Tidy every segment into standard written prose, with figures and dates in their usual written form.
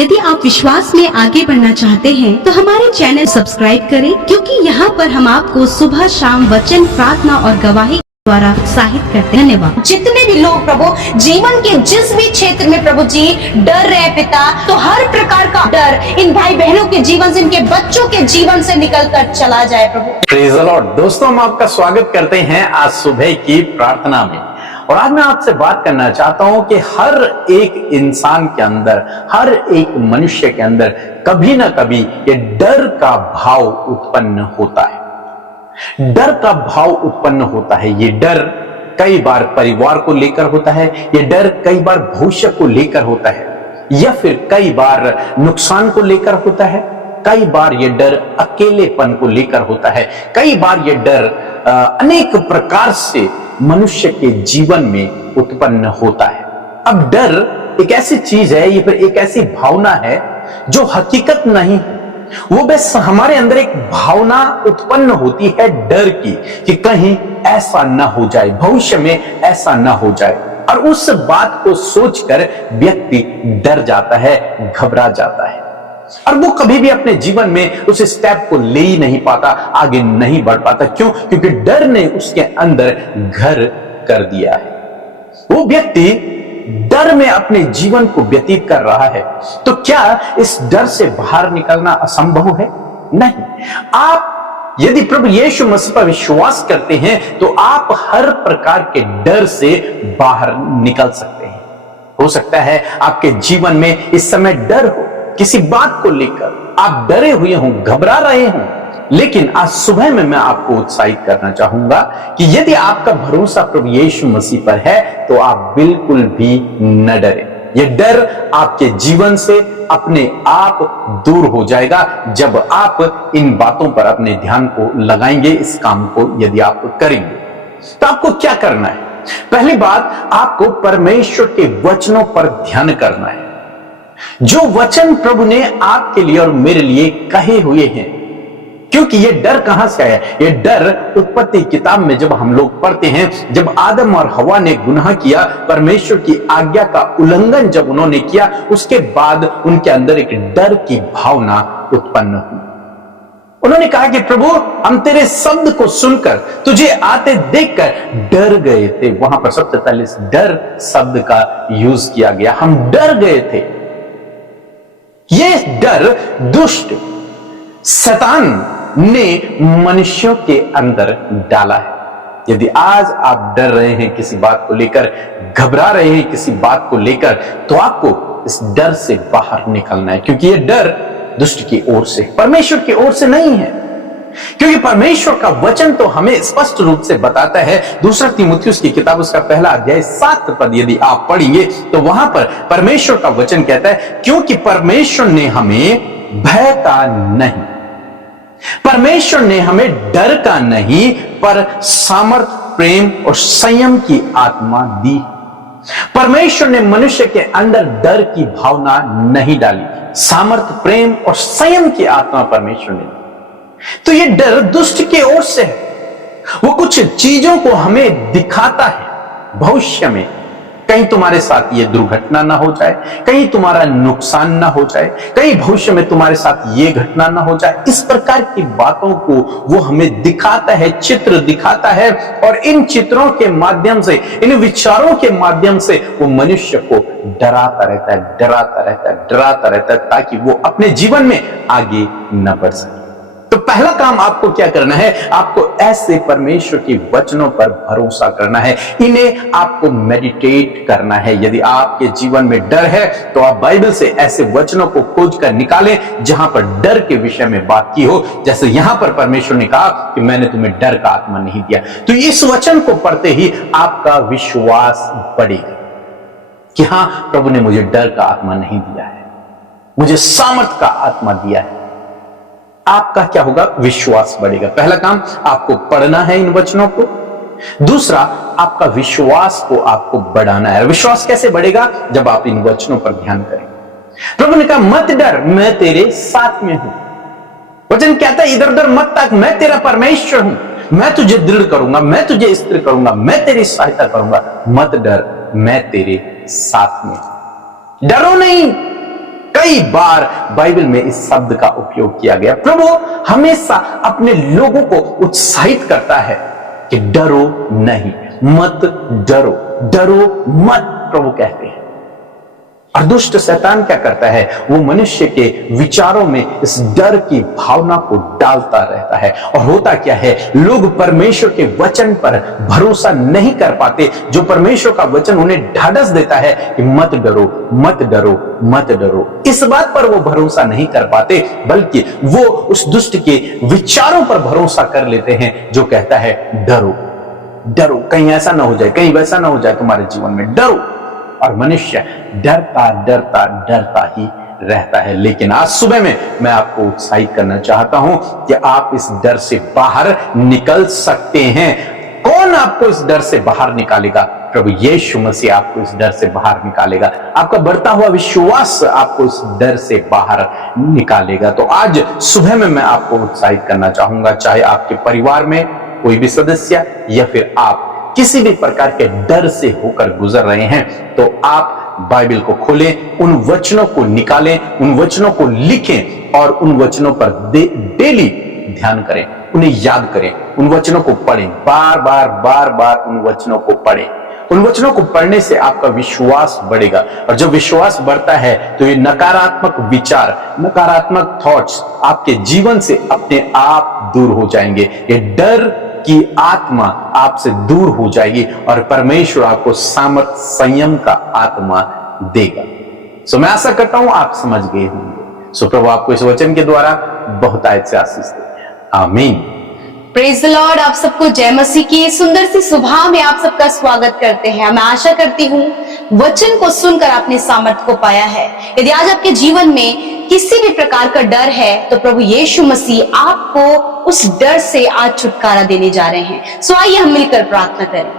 यदि आप विश्वास में आगे बढ़ना चाहते हैं तो हमारे चैनल सब्सक्राइब करें, क्योंकि यहाँ पर हम आपको सुबह शाम वचन, प्रार्थना और गवाही द्वारा उत्साहित करते हैं। धन्यवाद। जितने भी लोग प्रभु जीवन के जिस भी क्षेत्र में प्रभु जी डर रहे पिता, तो हर प्रकार का डर इन भाई बहनों के जीवन से, इनके बच्चों के जीवन से निकल कर चला जाए प्रभु। Praise the Lord. दोस्तों, हम आपका स्वागत करते हैं आज सुबह की प्रार्थना में। और आज मैं आपसे बात करना चाहता हूं कि हर एक इंसान के अंदर, हर एक मनुष्य के अंदर कभी ना कभी ये डर का भाव उत्पन्न होता है। डर का भाव उत्पन्न होता है। ये डर कई बार परिवार को लेकर होता है, ये डर कई बार भविष्य को लेकर होता है, या फिर कई बार नुकसान को लेकर होता है, कई बार ये डर अकेलेपन को लेकर होता है, कई बार ये डर अनेक प्रकार से मनुष्य के जीवन में उत्पन्न होता है। अब डर एक ऐसी चीज है, ये फिर एक ऐसी भावना है जो हकीकत नहीं है। वो बस हमारे अंदर एक भावना उत्पन्न होती है डर की, कि कहीं ऐसा ना हो जाए, भविष्य में ऐसा ना हो जाए, और उस बात को सोचकर व्यक्ति डर जाता है, घबरा जाता है, और वो कभी भी अपने जीवन में उस स्टेप को ले ही नहीं पाता, आगे नहीं बढ़ पाता। क्यों? क्योंकि डर ने उसके अंदर घर कर दिया है। वो व्यक्ति डर में अपने जीवन को व्यतीत कर रहा है। तो क्या इस डर से बाहर निकलना असंभव है? नहीं। आप यदि प्रभु यीशु मसीह पर विश्वास करते हैं तो आप हर प्रकार के डर से बाहर निकल सकते हैं। हो सकता है आपके जीवन में इस समय डर हो, किसी बात को लेकर आप डरे हुए हों, घबरा रहे हों, लेकिन आज सुबह में मैं आपको उत्साहित करना चाहूंगा कि यदि आपका भरोसा प्रभु यीशु मसीह पर है तो आप बिल्कुल भी न डरें। यह डर आपके जीवन से अपने आप दूर हो जाएगा जब आप इन बातों पर अपने ध्यान को लगाएंगे। इस काम को यदि आप करेंगे तो आपको क्या करना है? पहली बात, आपको परमेश्वर के वचनों पर ध्यान करना है। जो वचन प्रभु ने आपके लिए और मेरे लिए कहे हुए हैं। क्योंकि ये डर कहां से आया? ये डर उत्पत्ति किताब में जब हम लोग पढ़ते हैं, जब आदम और हवा ने गुनाह किया, परमेश्वर की आज्ञा का उल्लंघन जब उन्होंने किया, उसके बाद उनके अंदर एक डर की भावना उत्पन्न हुई। उन्होंने कहा कि प्रभु, हम तेरे शब्द को सुनकर, तुझे आते देखकर डर गए थे। वहां पर सबसे पहले डर शब्द का यूज किया गया। हम डर गए थे। यह डर दुष्ट शैतान ने मनुष्यों के अंदर डाला है। यदि आज आप डर रहे हैं किसी बात को लेकर, घबरा रहे हैं किसी बात को लेकर, तो आपको इस डर से बाहर निकलना है। क्योंकि यह डर दुष्ट की ओर से, परमेश्वर की ओर से नहीं है। क्योंकि परमेश्वर का वचन तो हमें स्पष्ट रूप से बताता है। दूसरा तीमुथियुस की किताब उसका पहला अध्याय 7 पद यदि आप पढ़ेंगे तो वहां पर परमेश्वर का वचन कहता है, क्योंकि परमेश्वर ने हमें भय का नहीं, परमेश्वर ने हमें डर का नहीं, पर सामर्थ, प्रेम और संयम की आत्मा दी। परमेश्वर ने मनुष्य के अंदर डर की भावना नहीं डाली, सामर्थ, प्रेम और संयम की आत्मा परमेश्वर ने दी। तो ये डर दुष्ट की ओर से है। वो कुछ चीजों को हमें दिखाता है भविष्य में, कहीं तुम्हारे साथ ये दुर्घटना ना हो जाए, कहीं तुम्हारा नुकसान ना हो जाए, कहीं भविष्य में तुम्हारे साथ ये घटना ना हो जाए। इस प्रकार की बातों को वो हमें दिखाता है, चित्र दिखाता है, और इन चित्रों के माध्यम से, इन विचारों के माध्यम से वो मनुष्य को डराता रहता है, डराता रहता है, डराता रहता है, ताकि वो अपने जीवन में आगे न बढ़ सके। तो पहला काम आपको क्या करना है? आपको ऐसे परमेश्वर के वचनों पर भरोसा करना है, इन्हें आपको मेडिटेट करना है। यदि आपके जीवन में डर है तो आप बाइबल से ऐसे वचनों को खोज कर निकालें जहां पर डर के विषय में बात की हो। जैसे यहां पर परमेश्वर ने कहा कि मैंने तुम्हें डर का आत्मा नहीं दिया, तो इस वचन को पढ़ते ही आपका विश्वास बढ़ेगा कि हां, प्रभु ने मुझे डर का आत्मा नहीं दिया है, मुझे सामर्थ का आत्मा दिया है। आपका क्या होगा? विश्वास बढ़ेगा। पहला काम आपको पढ़ना है इन वचनों को। दूसरा, आपका विश्वास को आपको बढ़ाना है। विश्वास कैसे बढ़ेगा? जब आप इन वचनों पर ध्यान करें। प्रभु ने कहा, मत डर, मैं तेरे साथ में हूं। वचन कहता है, इधर उधर मत ताक, मैं तेरा परमेश्वर हूं, मैं तुझे दृढ़ करूंगा, मैं तुझे स्थिर करूंगा, मैं तेरी सहायता करूंगा। मत डर, मैं तेरे साथ में। डरो नहीं। कई बार बाइबल में इस शब्द का उपयोग किया गया। प्रभु हमेशा अपने लोगों को उत्साहित करता है कि डरो नहीं, मत डरो, डरो मत, प्रभु कहते हैं। और दुष्ट शैतान क्या करता है, वो मनुष्य के विचारों में इस डर की भावना को डालता रहता है। और होता क्या है, लोग परमेश्वर के वचन पर भरोसा नहीं कर पाते, जो परमेश्वर का वचन उन्हें ढाढ़स देता है कि मत डरो, मत डरो, मत डरो। इस बात पर वो भरोसा नहीं कर पाते, बल्कि वो उस दुष्ट के विचारों पर भरोसा कर लेते हैं जो कहता है डरो, डरो, कहीं ऐसा ना हो जाए, कहीं वैसा ना हो जाए तुम्हारे जीवन में, डरो। और मनुष्य डरता डरता डरता ही रहता है। लेकिन आज सुबह में मैं आपको उत्साहित करना चाहता हूं कि आप इस डर से बाहर निकल सकते हैं। कौन आपको इस डर से बाहर निकालेगा? प्रभु यीशु मसीह आपको इस डर से बाहर निकालेगा। आपका बढ़ता हुआ विश्वास आपको इस डर से बाहर निकालेगा। तो आज सुबह में मैं आपको उत्साहित करना चाहूंगा, चाहे आपके परिवार में कोई भी सदस्य या फिर आप किसी भी प्रकार के डर से होकर गुजर रहे हैं, तो आप बाइबल को खोलें, उन वचनों को निकालें, उन वचनों को लिखें और उन वचनों पर डेली ध्यान करें, उन्हें याद करें, उन वचनों को पढ़ें, बार बार बार बार उन वचनों को पढ़ें। उन वचनों को पढ़ने से आपका विश्वास बढ़ेगा, और जब विश्वास बढ़ता है तो ये नकारात्मक विचार, नकारात्मक थॉट्स आपके जीवन से अपने आप दूर हो जाएंगे। ये डर की आत्मा आपसे दूर हो जाएगी और परमेश्वर आपको सामर्थ, संयम का आत्मा देगा। सो मैं आशा करता हूं आप समझ गए होंगे। सो प्रभु आपको इस वचन के द्वारा बहुतायत से आशीष दे। आमीन। Praise the Lord. आप सबको जय मसीह की सुंदर सी सुबह में आप सबका स्वागत करते हैं। मैं आशा करती हूँ वचन को सुनकर आपने सामर्थ को पाया है। यदि आज आपके जीवन में किसी भी प्रकार का डर है, तो प्रभु यीशु मसीह आपको उस डर से आज छुटकारा देने जा रहे हैं। सो आइए हम मिलकर प्रार्थना करें।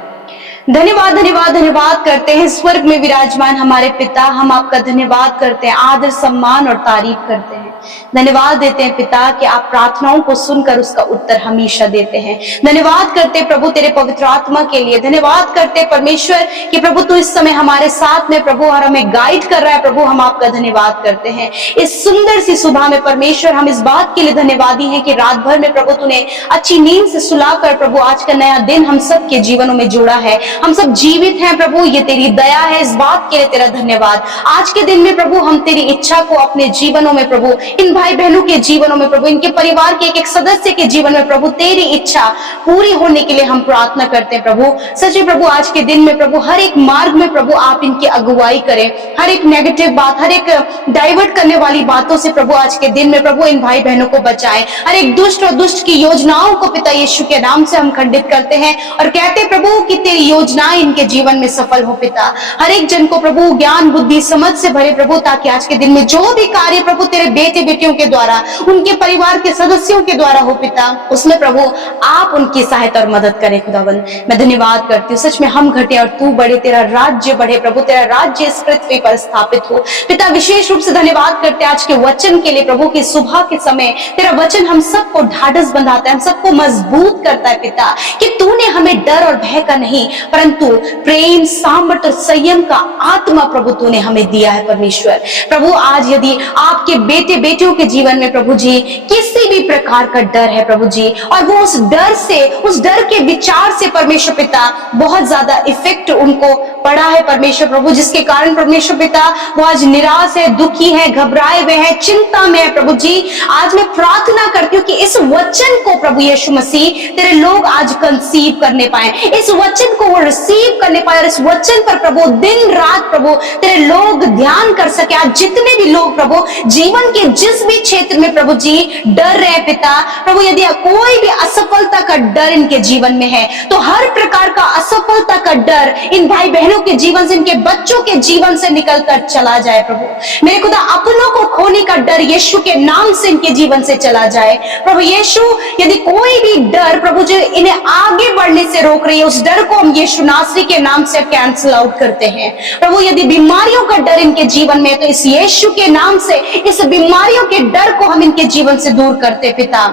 धन्यवाद धन्यवाद धन्यवाद करते हैं स्वर्ग में विराजमान हमारे पिता, हम आपका धन्यवाद करते हैं, आदर सम्मान और तारीफ करते हैं। धन्यवाद देते हैं पिता कि आप प्रार्थनाओं को सुनकर उसका उत्तर हमेशा देते हैं। धन्यवाद करते हैं प्रभु तेरे पवित्र आत्मा के लिए। धन्यवाद करते हैं परमेश्वर कि प्रभु तू इस समय हमारे साथ में प्रभु और हमें गाइड कर रहा है। प्रभु हम आपका धन्यवाद करते हैं इस सुंदर सी सुबह में। परमेश्वर हम इस बात के लिए धन्यवादी हैं कि रात भर में प्रभु तूने अच्छी नींद से सुलाकर प्रभु आज का नया दिन हम सब के जीवनों में जोड़ा है। हम सब जीवित हैं प्रभु, ये तेरी दया है, इस बात के लिए तेरा धन्यवाद। आज के दिन में प्रभु हम तेरी इच्छा को अपने जीवनों में प्रभु, इन भाई बहनों के जीवनों में प्रभु, इनके परिवार के एक एक सदस्य के जीवन में प्रभु तेरी इच्छा पूरी होने के लिए हम प्रार्थना करते हैं प्रभु। सच्चे प्रभु आज के दिन में प्रभु हर एक मार्ग में प्रभु आप इनकी अगुवाई करें। हर एक नेगेटिव बात, हर एक डाइवर्ट करने वाली बातों से प्रभु आज के दिन में प्रभु इन भाई बहनों को बचाएं। हर एक दुष्ट और दुष्ट की योजनाओं को पिता यीशु के नाम से हम खंडित करते हैं और कहते प्रभु कि तेरी योजनाएं इनके जीवन में सफल हो पिता। हर एक जन को प्रभु ज्ञान बुद्धि समझ से भरे प्रभु, ताकि आज के दिन में जो भी कार्य प्रभु तेरे बेटे बेटियों के द्वारा, उनके परिवार के सदस्यों के द्वारा हो पिता, उसमें प्रभु आप उनकी सहायता और मदद करें खुदावन। मैं धन्यवाद करती हूँ, सच में हम घटे और तू बढ़े, तेरा राज्य बढ़े प्रभु, तेरा राज्य इस पृथ्वी पर स्थापित हो पिता। विशेष रूप से धन्यवाद करते आज के वचन के लिए प्रभु की सुबह के समय तेरा वचन हम सबको ढाढ़स बंधाता है, हम सबको मजबूत करता है पिता, कि तूने हमें डर और भय का नहीं परंतु प्रेम, सामर्थ और संयम का आत्मा प्रभु तूने हमें दिया है परमेश्वर। प्रभु आज यदि आपके बेटे बेटियों के जीवन में प्रभु जी किसी भी प्रकार का डर है प्रभु जी, और वो उस डर से, उस डर के विचार से परमेश्वर पिता बहुत ज्यादा इफेक्ट उनको पड़ा है परमेश्वर प्रभु, जिसके कारण परमेश्वर पिता वो आज निराश है, दुखी है, घबराए हुए हैं, चिंता में है प्रभु जी। आज मैं प्रार्थना करती हूँ कि इस वचन को प्रभु यीशु मसीह तेरे लोग आज कंसीव करने पाए, इस वचन को वो रिसीव करने पाए और इस वचन पर प्रभु दिन रात प्रभु तेरे लोग ध्यान कर सके। आज जितने भी लोग प्रभु जीवन के जिस भी क्षेत्र में प्रभु जी डर रहे पिता प्रभु, यदि कोई भी असफलता का डर इनके जीवन में है, तो हर प्रकार का असफलता का डर इन भाई बहनों के जीवन से, इनके बच्चों के जीवन से निकल कर चला जाए प्रभु। मेरे खुदा अपनों को खोने का डर यीशु के नाम से इनके जीवन से चला जाए प्रभु यीशु। यदि कोई भी डर प्रभु जो इन्हें आगे बढ़ने से रोक रही है, उस डर को हम यीशु नासरी के नाम से कैंसिल आउट करते हैं प्रभु। यदि बीमारियों का डर इनके जीवन में, तो इस यीशु के नाम से इस बीमारियों के डर को हम इनके जीवन से दूर करते पिता।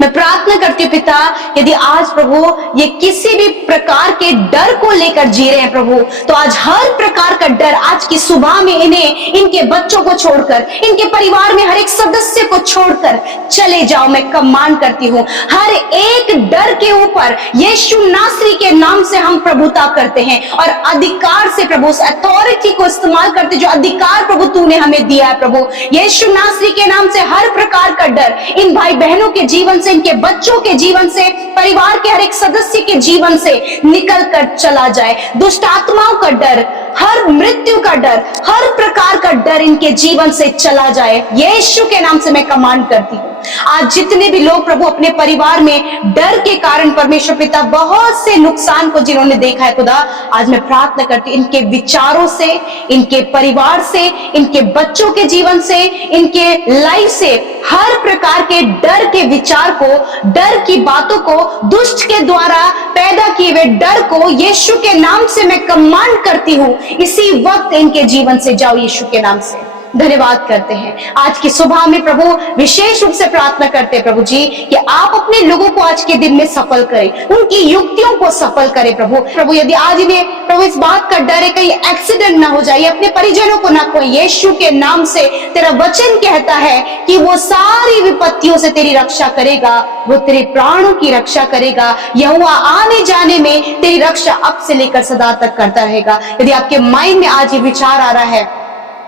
मैं प्रार्थना करती हूँ पिता, यदि आज प्रभु ये किसी भी प्रकार के डर को लेकर जी रहे हैं प्रभु, तो आज हर प्रकार का डर आज की सुबह में इन्हें, इनके बच्चों को छोड़कर, इनके परिवार में हर एक सदस्य को छोड़कर चले जाओ। मैं कमांड करती हूँ हर एक डर के ऊपर यीशु नासरी के नाम से हम प्रभुता करते हैं और अधिकार से प्रभु उस अथॉरिटी को इस्तेमाल करते जो अधिकार प्रभु तूने हमें दिया है प्रभु। यीशु नासरी के नाम से हर प्रकार का डर इन भाई बहनों के जीवन से, इनके बच्चों के जीवन से, परिवार के हर एक सदस्य के जीवन से निकल कर चला जाए। दुष्ट आत्माओं का डर, हर मृत्यु का डर, हर प्रकार का डर इनके जीवन से चला जाए। यीशु के नाम से मैं कमांड करती हूँ। आज जितने भी लोग प्रभु अपने परिवार में डर के कारण परमेश्वर पिता बहुत से नुकसान को जिन्होंने देखा है खुदा, आज मैं प्रार्थना करती हूँ इनके विचारों से, इनके परिवार से, इनके बच्चों के जीवन से, इनके लाइफ से हर प्रकार के डर के विचार को, डर की बातों को, दुष्ट के द्वारा पैदा किए हुए डर को यीशु के नाम से मैं कमांड करती हूँ, इसी वक्त इनके जीवन से जाओ यीशु के नाम से। धन्यवाद करते हैं आज की सुबह में प्रभु, विशेष रूप से प्रार्थना करते हैं प्रभु जी कि आप अपने लोगों को आज के दिन में सफल करें, उनकी युक्तियों को सफल करें प्रभु। यदि आज इन्हें प्रभु इस बात का डर है कहीं एक्सीडेंट ना हो जाए, अपने परिजनों को ना खोए, यीशु के नाम से तेरा वचन कहता है कि वो सारी विपत्तियों से तेरी रक्षा करेगा, वो तेरे प्राणों की रक्षा करेगा। यहोवा आने जाने में तेरी रक्षा अब से लेकर सदा तक करता रहेगा। यदि आपके माइंड में आज ये विचार आ रहा है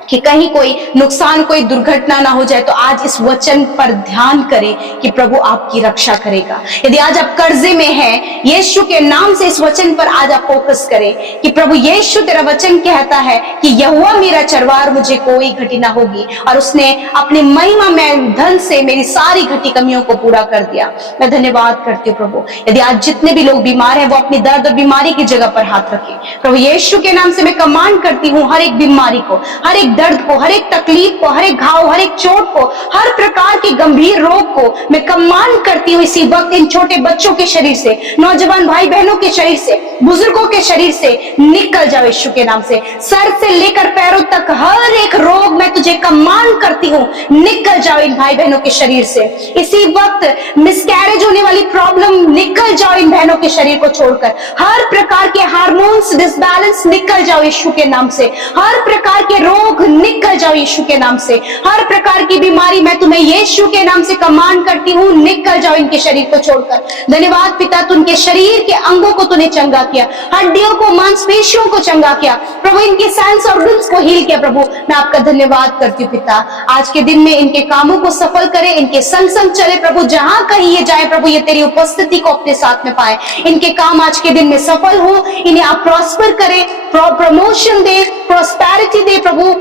कि कहीं कोई नुकसान, कोई दुर्घटना ना हो जाए, तो आज इस वचन पर ध्यान करें कि प्रभु आपकी रक्षा करेगा। यदि आज आप कर्जे में हैं, यीशु के नाम से इस वचन पर आज आप फोकस करें कि प्रभु यीशु तेरा वचन कहता है कि यहोवा मेरा चरवार, मुझे कोई घटी ना होगी, और उसने अपने महिमा में धन से मेरी सारी घटी कमियों को पूरा कर दिया। मैं धन्यवाद करती हूँ प्रभु। यदि आज जितने भी लोग बीमार हैं वो अपनी दर्द और बीमारी की जगह पर हाथ रखें प्रभु। यीशु के नाम से मैं कमांड करती हूँ हर एक बीमारी को, हर एक दर्द को, हर एक तकलीफ को, हर एक घाव, हर एक चोट को, हर प्रकार के गंभीर रोग को मैं कमांड करती हूँ इसी वक्त इन छोटे बच्चों के शरीर से, नौजवान भाई बहनों के शरीर से, बुजुर्गों के शरीर से निकल जाओ यीशु के नाम से। सर से लेकर पैरों तक हर एक रोग मैं तुझे कमांड करती हूँ, निकल जाओ इन भाई बहनों के शरीर से। इसी वक्त मिसकैरेज होने वाली प्रॉब्लम निकल जाओ इन बहनों के शरीर को छोड़कर। हर प्रकार के हार्मोन्स डिसबैलेंस निकल जाओ यीशु के नाम से। हर प्रकार के रोग निकल जाओ यीशु के नाम से। हर प्रकार की बीमारी मैं तुम्हें यीशु के नाम से कमांड करती हूँ, निकल जाओ इनके शरीर को छोड़कर। धन्यवाद पिता, तू उनके शरीर के अंगों को तूने चंगा किया, हड्डियों को, मांसपेशियों को चंगा किया प्रभु, इनके सेंस ऑर्गन्स को हील किया प्रभु। मैं आपका धन्यवाद करती हूँ पिता। आज के दिन में इनके कामों को सफल करे, इनके संग संग चले प्रभु, जहां कहीं ये जाए प्रभु, ये तेरी उपस्थिति को अपने साथ में पाए। इनके काम आज के दिन में सफल हो, इन्हें आप प्रॉस्पर करे, प्रमोशन दे, प्रॉस्पेरिटी दे प्रभु।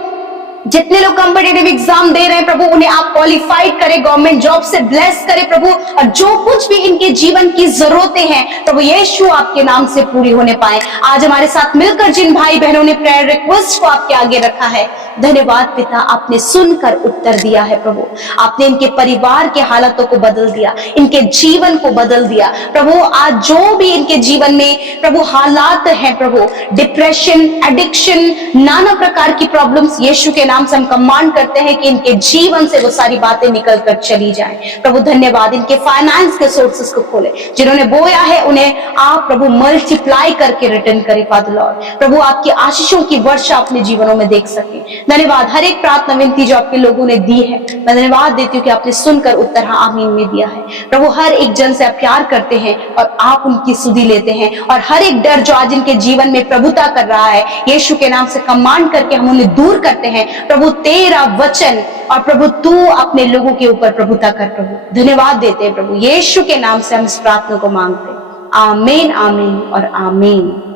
जितने लोग कॉम्पिटिटिव एग्जाम दे रहे हैं प्रभु, उन्हें आप क्वालिफाइड करें, गवर्नमेंट जॉब से ब्लेस करें प्रभु, और जो कुछ भी इनके जीवन की जरूरतें हैं प्रभु यीशु आपके नाम से पूरी होने पाए। आज हमारे साथ मिलकर जिन भाई बहनों ने प्रेयर रिक्वेस्ट को आपके आगे रखा है, धन्यवाद पिता, आपने सुनकर उत्तर दिया है प्रभु। आपने इनके परिवार के हालातों को बदल दिया, इनके जीवन को बदल दिया प्रभु। आज जो भी इनके जीवन में प्रभु हालात हैं प्रभु, डिप्रेशन, एडिक्शन, नाना प्रकार की प्रॉब्लम्स, यीशु के नाम से हम कमांड करते हैं कि इनके जीवन से वो सारी बातें निकल कर चली जाएं प्रभु। धन्यवाद, इनके फाइनेंस के सोर्सेस को खोले, जिन्होंने बोया है उन्हें आप प्रभु मल्टीप्लाई करके रिटर्न करें फादर लॉर्ड। प्रभु आपकी आशीषों की वर्षा अपने जीवनों में देख सके। धन्यवाद, हर एक प्रार्थना विनती जो आपके लोगों ने दी है, मैं धन्यवाद देती हूँ कि आपने सुनकर उत्तर हाँ आमीन में दिया है प्रभु। हर एक जन से आप प्यार करते हैं और आप उनकी सुधि लेते हैं, और हर एक डर जो आज इनके जीवन में प्रभुता कर रहा है, यीशु के नाम से कमांड करके हम उन्हें दूर करते हैं प्रभु। तेरा वचन और प्रभु तू अपने लोगों के ऊपर प्रभुता कर प्रभु। धन्यवाद देते हैं प्रभु, यीशु के नाम से हम इस प्रार्थना को मांगते हैं। आमीन, आमीन और आमीन।